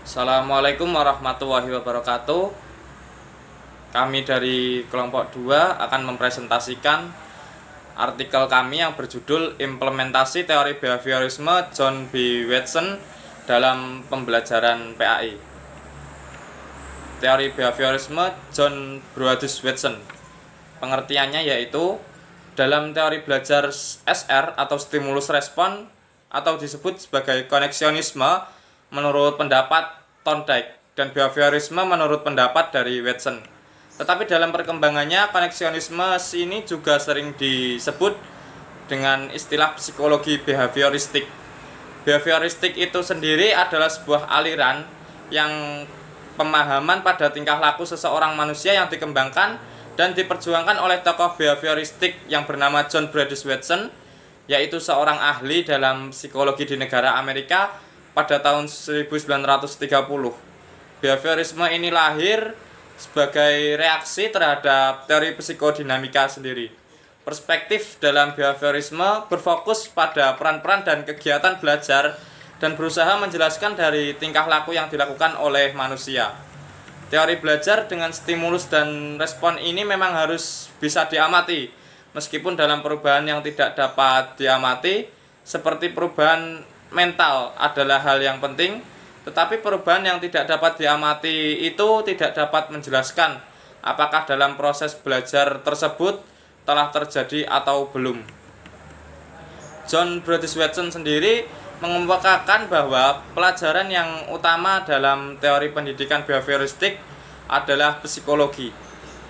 Assalamualaikum warahmatullahi wabarakatuh. Kami dari kelompok 2 akan mempresentasikan artikel kami yang berjudul Implementasi Teori Behaviorisme John B. Watson dalam Pembelajaran PAI. Teori Behaviorisme John Brodus Watson. Pengertiannya yaitu dalam teori belajar SR atau stimulus respon atau disebut sebagai koneksionisme menurut pendapat Thorndike dan behaviorisme menurut pendapat dari Watson. Tetapi dalam perkembangannya koneksionisme ini juga sering disebut dengan istilah psikologi behavioristik. Behavioristik itu sendiri adalah sebuah aliran yang pemahaman pada tingkah laku seseorang manusia yang dikembangkan dan diperjuangkan oleh tokoh behavioristik yang bernama John Brodus Watson, yaitu seorang ahli dalam psikologi di negara Amerika pada tahun 1930. Behaviorisme ini lahir sebagai reaksi terhadap teori psikodinamika sendiri. Perspektif dalam behaviorisme berfokus pada peran-peran dan kegiatan belajar dan berusaha menjelaskan dari tingkah laku yang dilakukan oleh manusia. Teori belajar dengan stimulus dan respon ini memang harus bisa diamati, meskipun dalam perubahan yang tidak dapat diamati, seperti perubahan mental adalah hal yang penting, tetapi perubahan yang tidak dapat diamati itu tidak dapat menjelaskan apakah dalam proses belajar tersebut telah terjadi atau belum. John Brodus Watson sendiri mengemukakan bahwa pelajaran yang utama dalam teori pendidikan behavioristik adalah psikologi.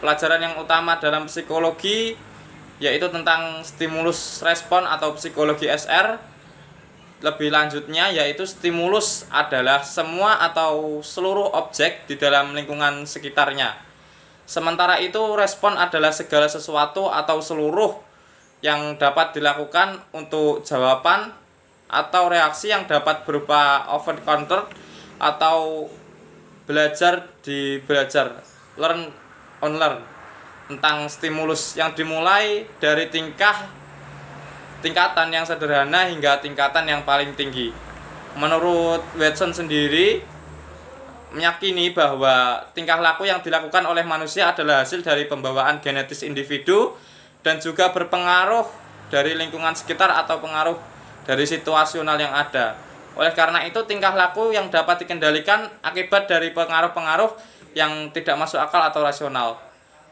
Pelajaran yang utama dalam psikologi yaitu tentang stimulus respon atau psikologi SR. Lebih lanjutnya yaitu stimulus adalah semua atau seluruh objek di dalam lingkungan sekitarnya. Sementara itu respon adalah segala sesuatu atau seluruh yang dapat dilakukan untuk jawaban atau reaksi yang dapat berupa over-counter atau belajar di belajar, learn on learn, tentang stimulus yang dimulai dari tingkatan yang sederhana hingga tingkatan yang paling tinggi. Menurut Watson sendiri meyakini bahwa tingkah laku yang dilakukan oleh manusia adalah hasil dari pembawaan genetis individu dan juga berpengaruh dari lingkungan sekitar atau pengaruh dari situasional yang ada. Oleh karena itu tingkah laku yang dapat dikendalikan akibat dari pengaruh-pengaruh yang tidak masuk akal atau rasional.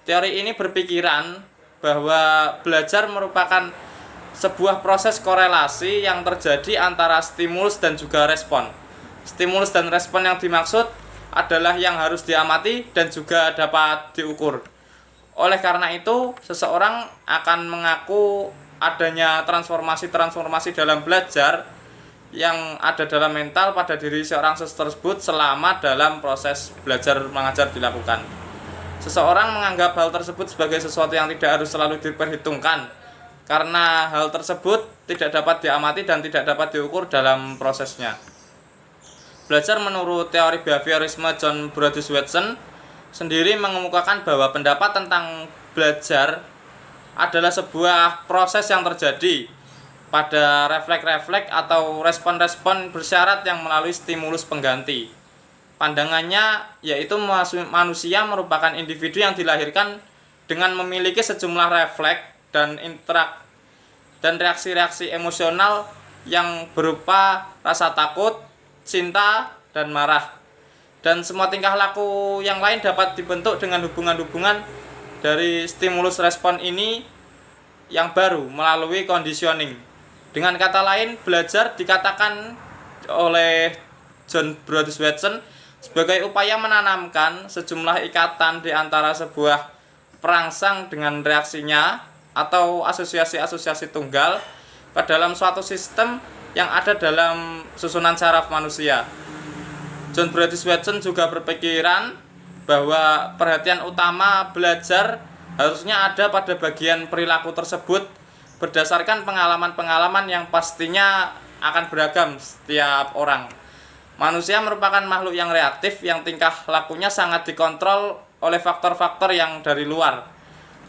Teori ini berpikiran bahwa belajar merupakan sebuah proses korelasi yang terjadi antara stimulus dan juga respon. Stimulus dan respon yang dimaksud adalah yang harus diamati dan juga dapat diukur. Oleh karena itu, seseorang akan mengaku adanya transformasi-transformasi dalam belajar yang ada dalam mental pada diri seorang tersebut selama dalam proses belajar mengajar dilakukan. Seseorang menganggap hal tersebut sebagai sesuatu yang tidak harus selalu diperhitungkan karena hal tersebut tidak dapat diamati dan tidak dapat diukur dalam prosesnya. Belajar menurut teori behaviorisme John Brodus Watson sendiri mengemukakan bahwa pendapat tentang belajar adalah sebuah proses yang terjadi pada refleks-refleks atau respon-respon bersyarat yang melalui stimulus pengganti. Pandangannya yaitu manusia merupakan individu yang dilahirkan dengan memiliki sejumlah refleks dan reaksi-reaksi emosional yang berupa rasa takut, cinta, dan marah. Dan semua tingkah laku yang lain dapat dibentuk dengan hubungan-hubungan dari stimulus respon ini yang baru melalui conditioning. Dengan kata lain, belajar dikatakan oleh John Brodus Watson sebagai upaya menanamkan sejumlah ikatan di antara sebuah perangsang dengan reaksinya atau asosiasi-asosiasi tunggal ke dalam suatu sistem yang ada dalam susunan saraf manusia. John Brodus Watson juga berpikiran bahwa perhatian utama belajar harusnya ada pada bagian perilaku tersebut berdasarkan pengalaman-pengalaman yang pastinya akan beragam setiap orang. Manusia merupakan makhluk yang reaktif yang tingkah lakunya sangat dikontrol oleh faktor-faktor yang dari luar.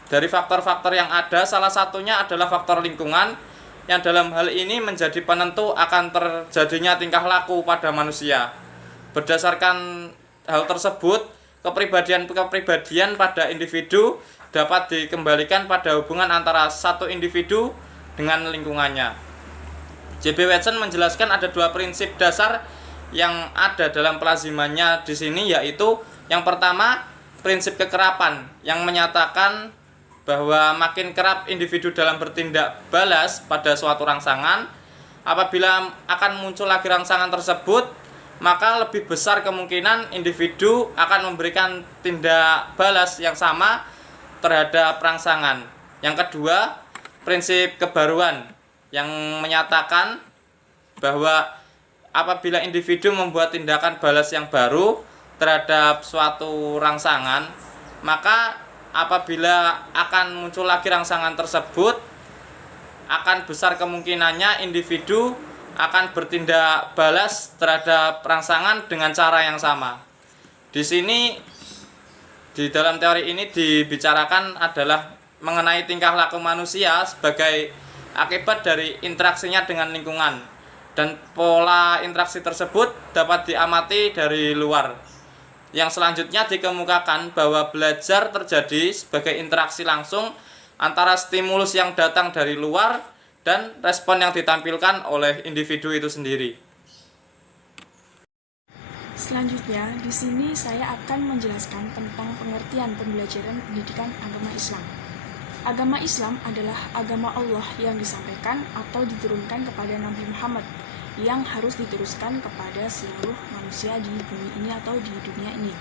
Dari faktor-faktor yang ada, salah satunya adalah faktor lingkungan yang dalam hal ini menjadi penentu akan terjadinya tingkah laku pada manusia. Berdasarkan hal tersebut, kepribadian pada individu dapat dikembalikan pada hubungan antara satu individu dengan lingkungannya. J.B. Watson menjelaskan ada dua prinsip dasar yang ada dalam pelazimannya di sini, yaitu yang pertama, prinsip kekerapan yang menyatakan bahwa makin kerap individu dalam bertindak balas pada suatu rangsangan, apabila akan muncul lagi rangsangan tersebut, maka lebih besar kemungkinan individu akan memberikan tindak balas yang sama terhadap rangsangan. Yang kedua, prinsip kebaruan yang menyatakan bahwa apabila individu membuat tindakan balas yang baru terhadap suatu rangsangan, maka apabila akan muncul lagi rangsangan tersebut, akan besar kemungkinannya individu akan bertindak balas terhadap rangsangan dengan cara yang sama. Di sini, di dalam teori ini dibicarakan adalah mengenai tingkah laku manusia sebagai akibat dari interaksinya dengan lingkungan, dan pola interaksi tersebut dapat diamati dari luar. Yang selanjutnya dikemukakan bahwa belajar terjadi sebagai interaksi langsung antara stimulus yang datang dari luar dan respon yang ditampilkan oleh individu itu sendiri. Selanjutnya, di sini saya akan menjelaskan tentang pengertian pembelajaran pendidikan agama Islam. Agama Islam adalah agama Allah yang disampaikan atau diturunkan kepada Nabi Muhammad, yang harus diteruskan kepada seluruh manusia di bumi ini atau di dunia ini.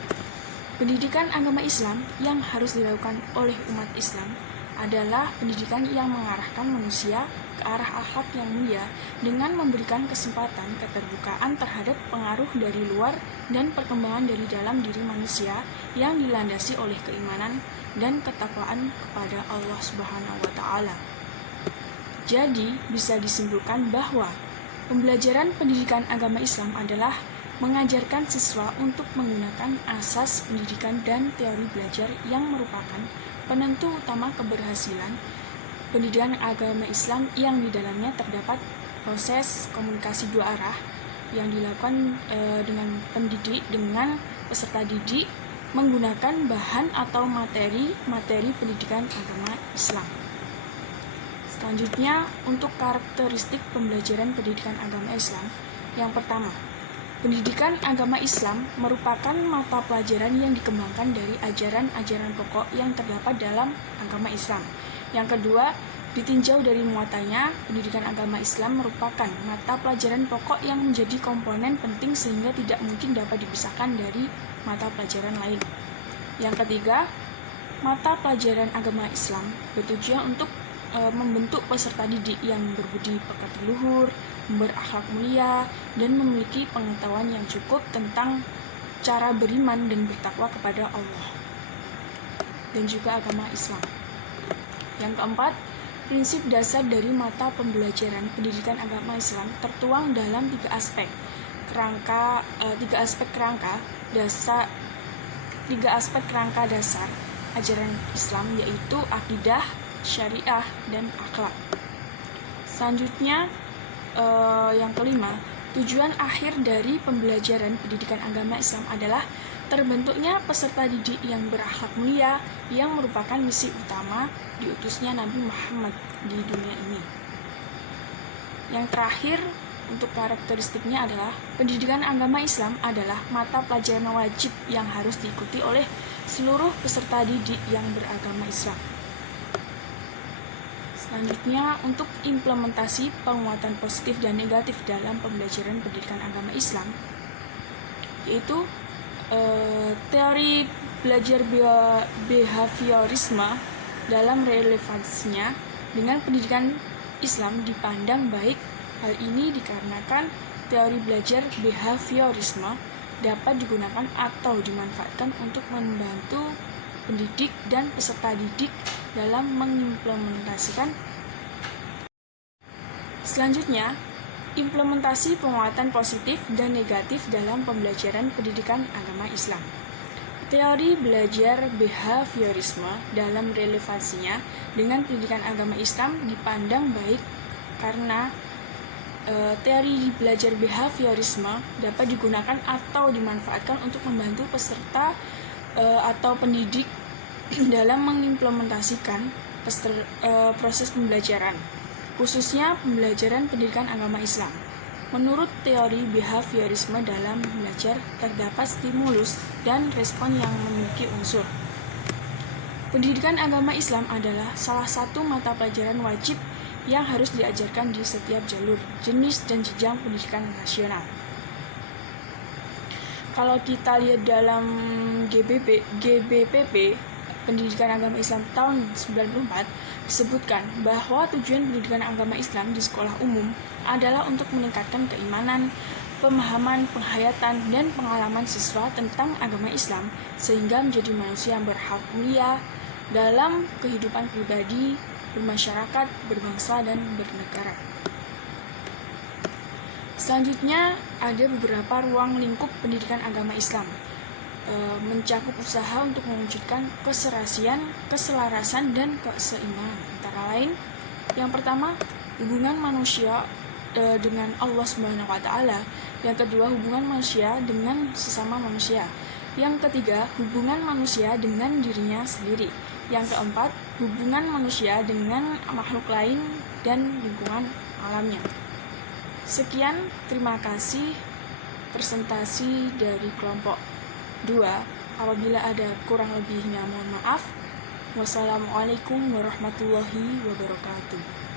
Pendidikan agama Islam yang harus dilakukan oleh umat Islam adalah pendidikan yang mengarahkan manusia ke arah akhlak yang mulia dengan memberikan kesempatan keterbukaan terhadap pengaruh dari luar dan perkembangan dari dalam diri manusia yang dilandasi oleh keimanan dan ketakwaan kepada Allah Subhanahu wa Ta'ala. Jadi, bisa disimpulkan bahwa pembelajaran pendidikan agama Islam adalah mengajarkan siswa untuk menggunakan asas pendidikan dan teori belajar yang merupakan penentu utama keberhasilan pendidikan agama Islam, yang di dalamnya terdapat proses komunikasi dua arah yang dilakukan dengan pendidik dengan peserta didik menggunakan bahan atau materi pendidikan agama Islam. Selanjutnya, untuk karakteristik pembelajaran pendidikan agama Islam, yang pertama, pendidikan agama Islam merupakan mata pelajaran yang dikembangkan dari ajaran-ajaran pokok yang terdapat dalam agama Islam. Yang kedua, ditinjau dari muatannya, pendidikan agama Islam merupakan mata pelajaran pokok yang menjadi komponen penting sehingga tidak mungkin dapat dipisahkan dari mata pelajaran lain. Yang ketiga, mata pelajaran agama Islam bertujuan untuk membentuk peserta didik yang berbudi pekerti luhur, berakhlak mulia, dan memiliki pengetahuan yang cukup tentang cara beriman dan bertakwa kepada Allah dan juga agama Islam. Yang keempat, prinsip dasar dari mata pembelajaran pendidikan agama Islam tertuang dalam tiga aspek kerangka dasar ajaran Islam, yaitu akidah, syariah, dan akhlak. Selanjutnya, yang kelima, tujuan akhir dari pembelajaran pendidikan agama Islam adalah terbentuknya peserta didik yang berakhlak mulia, yang merupakan misi utama diutusnya Nabi Muhammad di dunia ini. Yang terakhir, untuk karakteristiknya adalah pendidikan agama Islam adalah mata pelajaran wajib yang harus diikuti oleh seluruh peserta didik yang beragama Islam. Selanjutnya, untuk implementasi penguatan positif dan negatif dalam pembelajaran pendidikan agama Islam, yaitu teori belajar behaviorisme dalam relevansinya dengan pendidikan Islam dipandang baik. Hal ini dikarenakan teori belajar behaviorisme dapat digunakan atau dimanfaatkan untuk membantu pendidik dan peserta didik dalam mengimplementasikan. Selanjutnya, implementasi penguatan positif dan negatif dalam pembelajaran pendidikan agama Islam. Teori belajar behaviorisme dalam relevansinya dengan pendidikan agama Islam dipandang baik karena teori belajar behaviorisme dapat digunakan atau dimanfaatkan untuk membantu peserta atau pendidik dalam mengimplementasikan proses pembelajaran, khususnya pembelajaran pendidikan agama Islam. Menurut teori behaviorisme, dalam belajar terdapat stimulus dan respon yang memiliki unsur. Pendidikan agama Islam adalah salah satu mata pelajaran wajib yang harus diajarkan di setiap jalur, jenis, dan jenjang pendidikan nasional. Kalau kita lihat dalam GBPP, Pendidikan Agama Islam tahun 94, disebutkan bahwa tujuan pendidikan agama Islam di sekolah umum adalah untuk meningkatkan keimanan, pemahaman, penghayatan, dan pengalaman siswa tentang agama Islam, sehingga menjadi manusia yang berhak mulia dalam kehidupan pribadi, bermasyarakat, berbangsa, dan bernegara. Selanjutnya, ada beberapa ruang lingkup pendidikan agama Islam, mencakup usaha untuk mewujudkan keserasian, keselarasan, dan keseimbangan. Antara lain, yang pertama, hubungan manusia dengan Allah SWT. Yang kedua, hubungan manusia dengan sesama manusia. Yang ketiga, hubungan manusia dengan dirinya sendiri. Yang keempat, hubungan manusia dengan makhluk lain dan lingkungan alamnya. Sekian, terima kasih presentasi dari kelompok 2. Apabila ada kurang lebihnya mohon maaf. Wassalamualaikum warahmatullahi wabarakatuh.